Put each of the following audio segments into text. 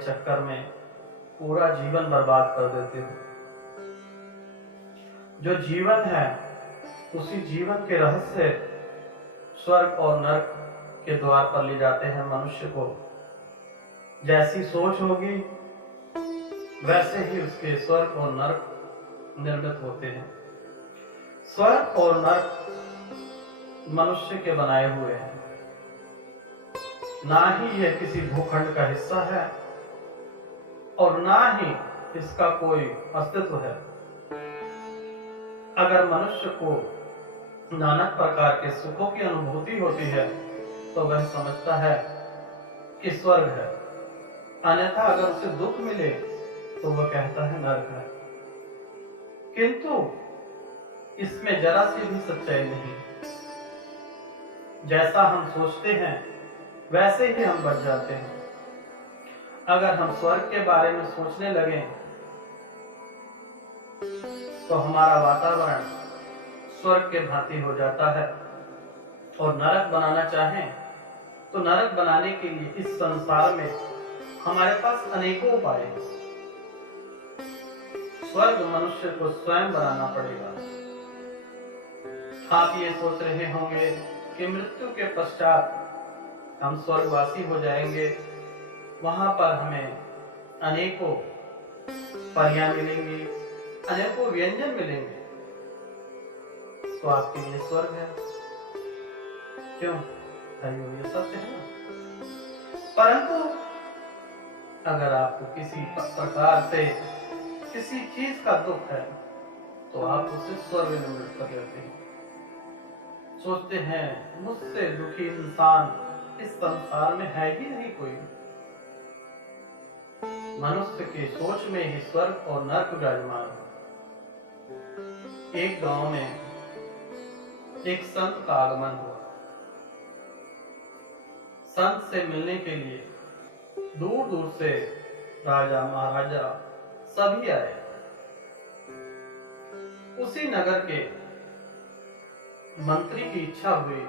चक्कर में पूरा जीवन बर्बाद कर देते हैं। जो जीवन है उसी जीवन के रहस्य स्वर्ग और नरक के द्वार पर ले जाते हैं मनुष्य को। जैसी सोच होगी वैसे ही उसके स्वर्ग और नरक निर्मित होते हैं। स्वर्ग और नरक मनुष्य के बनाए हुए हैं, ना ही यह किसी भूखंड का हिस्सा है और ना ही इसका कोई अस्तित्व है। अगर मनुष्य को नाना प्रकार के सुखों की अनुभूति होती है तो वह समझता है कि स्वर्ग है, अन्यथा अगर उसे दुख मिले तो वह कहता है नरक है। किंतु इसमें जरा सी भी सच्चाई नहीं। जैसा हम सोचते हैं वैसे ही हम बच जाते हैं। अगर हम स्वर्ग के बारे में सोचने लगे तो हमारा वातावरण स्वर्ग के भांति हो जाता है, और नरक बनाना चाहें तो नरक बनाने के लिए इस संसार में हमारे पास अनेकों उपाय हैं। स्वर्ग मनुष्य को स्वयं बनाना पड़ेगा। आप ये सोच रहे होंगे कि मृत्यु के पश्चात हम स्वर्गवासी हो जाएंगे, वहां पर हमें अनेकों परियां मिलेंगी, अनेकों व्यंजन मिलेंगे, तो आपके लिए स्वर्ग है। क्यों? ये सत्य है ना। परंतु अगर आपको किसी प्रकार से किसी चीज का दुख है तो आप उसे स्वर्ग में मृत कर लेते हैं। सोचते हैं मुझसे दुखी इंसान इस संसार में है ही नहीं कोई। मनुष्य के सोच में ही स्वर्ग और नरक विराजमान है। एक गांव में एक संत का आगमन हुआ। संत से मिलने के लिए दूर दूर से राजा महाराजा सभी आए। उसी नगर के मंत्री की इच्छा हुई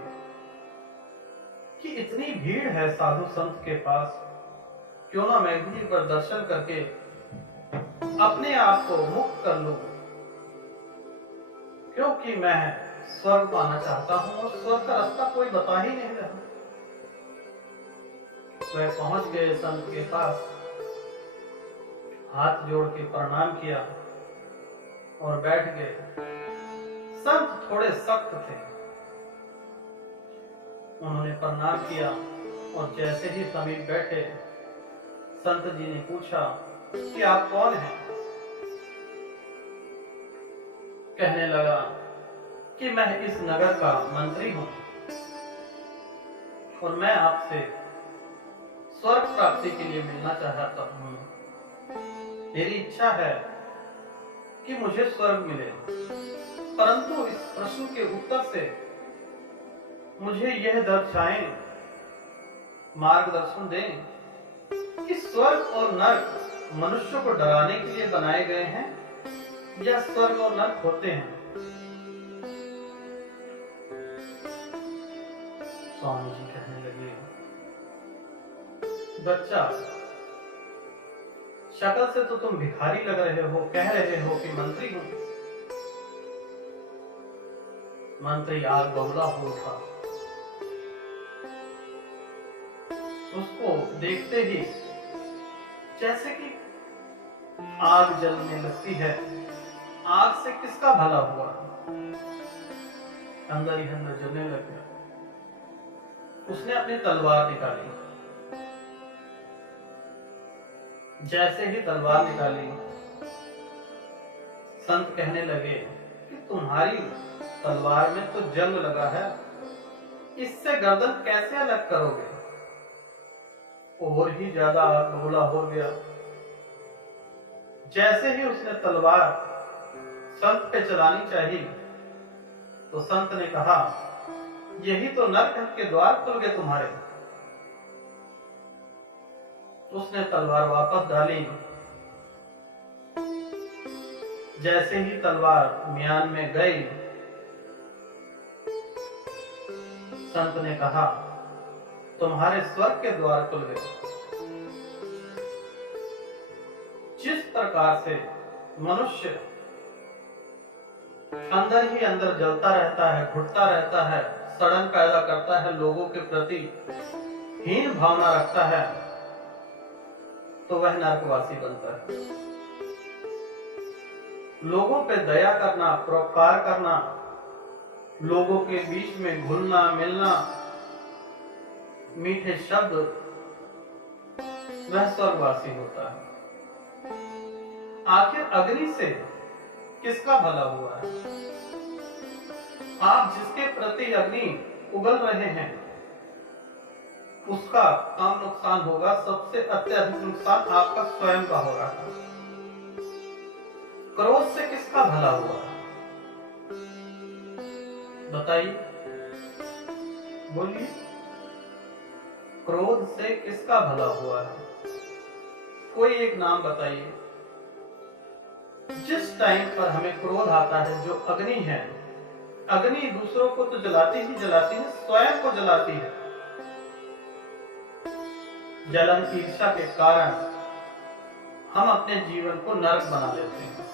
कि इतनी भीड़ है साधु संत के पास, क्यों ना मैं भी एक बार दर्शन करके अपने आप को मुक्त कर लूं, क्योंकि मैं स्वर्ग पाना चाहता हूं और स्वर्ग का रास्ता कोई बता ही नहीं रहा। वह पहुंच गए संत के पास, हाथ जोड़ के प्रणाम किया और बैठ गए। संत थोड़े सख्त थे। उन्होंने प्रणाम किया और जैसे ही समीप बैठे संत जी ने पूछा कि आप कौन हैं? कहने लगा कि मैं इस नगर का मंत्री हूं और मैं आपसे स्वर्ग प्राप्ति के लिए मिलना चाहता हूं। मेरी इच्छा है कि मुझे स्वर्ग मिले, परंतु इस प्रश्न के उत्तर से मुझे यह दर्शाएं, मार्गदर्शन दें कि स्वर्ग और नरक मनुष्य को डराने के लिए बनाए गए हैं या स्वर्ग और नरक होते हैं। स्वामी जी कहने लगे, बच्चा, शक्ल से तो तुम भिखारी लग रहे हो, कह रहे हो कि मंत्री हूं। मंत्री आग बबूला हो उठा। उसको देखते ही जैसे कि आग जलने लगती है। आग से किसका भला हुआ? अंदर ही अंदर जलने लग गया। उसने अपनी तलवार निकाली। जैसे ही तलवार निकाली, संत कहने लगे कि तुम्हारी तलवार में तो जंग लगा है, इससे गर्दन कैसे अलग करोगे? और ही ज्यादा बबूला हो गया। जैसे ही उसने तलवार संत पे चलानी चाहिए तो संत ने कहा, यही तो नरक के द्वार खुल गए तुम्हारे। उसने तलवार वापस डाली। जैसे ही तलवार म्यान में गई, संत ने कहा, तुम्हारे स्वर्ग के द्वार खुल गए। प्रकार से मनुष्य अंदर ही अंदर जलता रहता है, घुटता रहता है, सड़न पैदा करता है, लोगों के प्रति हीन भावना रखता है, तो वह नरकवासी बनता है। लोगों पे दया करना, परोपकार करना, लोगों के बीच में घुलना मिलना, मीठे शब्द, वह स्वर्गवासी होता है। आखिर अग्नि से किसका भला हुआ है? आप जिसके प्रति अग्नि उगल रहे हैं उसका कम नुकसान होगा, सबसे अत्यधिक नुकसान आपका स्वयं का हो रहा है। क्रोध से किसका भला हुआ है? बताइए, बोलिए, क्रोध से किसका भला हुआ है? कोई एक नाम बताइए। जिस टाइम पर हमें क्रोध आता है, जो अग्नि है, अग्नि दूसरों को तो जलाती ही जलाती है, स्वयं को जलाती है। जलन ईर्ष्या के कारण हम अपने जीवन को नरक बना लेते हैं।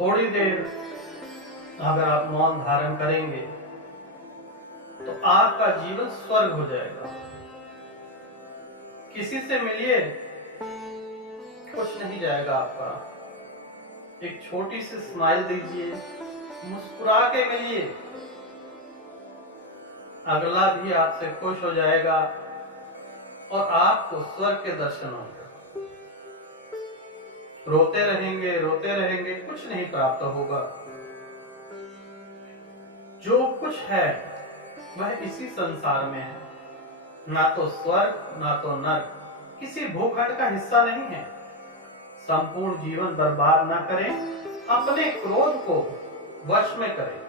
थोड़ी देर अगर आप मौन धारण करेंगे तो आपका जीवन स्वर्ग हो जाएगा। किसी से मिलिए, कुछ नहीं जाएगा आपका। एक छोटी सी स्माइल दीजिए, मुस्कुरा के मिलिए, अगला भी आपसे खुश हो जाएगा और आपको स्वर्ग के दर्शन होंगे। रोते रहेंगे, कुछ नहीं प्राप्त होगा। जो कुछ है वह इसी संसार में है, ना तो स्वर्ग ना तो नरक, किसी भूखंड का हिस्सा नहीं है। संपूर्ण जीवन बर्बाद ना करें, अपने क्रोध को वश में करें।